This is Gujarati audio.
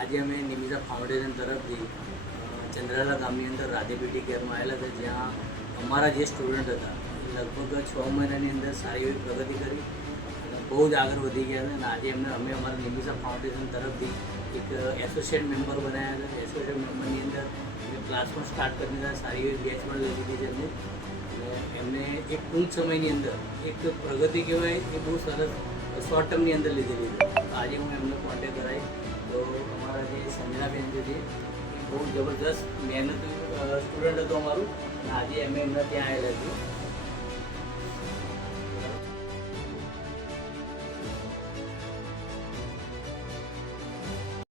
આજે અમે નિમિષા ફાઉન્ડેશન તરફથી ચંદ્રાલા ગામની અંદર રાધેપીઠી કેરમાં આવેલા હતા, જ્યાં અમારા જે સ્ટુડન્ટ હતા લગભગ 6 મહિનાની અંદર સારી એવી પ્રગતિ કરી અને બહુ જ આગળ વધી ગયા હતા. અને આજે અમે અમારા નિમિષા ફાઉન્ડેશન તરફથી એક એસોસિએટ મેમ્બર બનાવ્યા હતા. એસોસિએટ મેમ્બરની અંદર ક્લાસ પણ સ્ટાર્ટ કરી દીધા, સારી એવી બેચ પણ લઈ લીધી છે એમને. અને એમને એક ટૂંક સમયની અંદર એક પ્રગતિ કહેવાય એ બહુ સરસ શોર્ટ ટર્મની અંદર લીધેલી છે. આજે હું એમને કોન્ટેક્ટ કરાવી તો અમારા જે સંજનાબેન છે એ બહુ જબરદસ્ત મહેનત સ્ટુડન્ટ હતો અમારું, અને આજે અમે એમના ત્યાં આવેલા છીએ.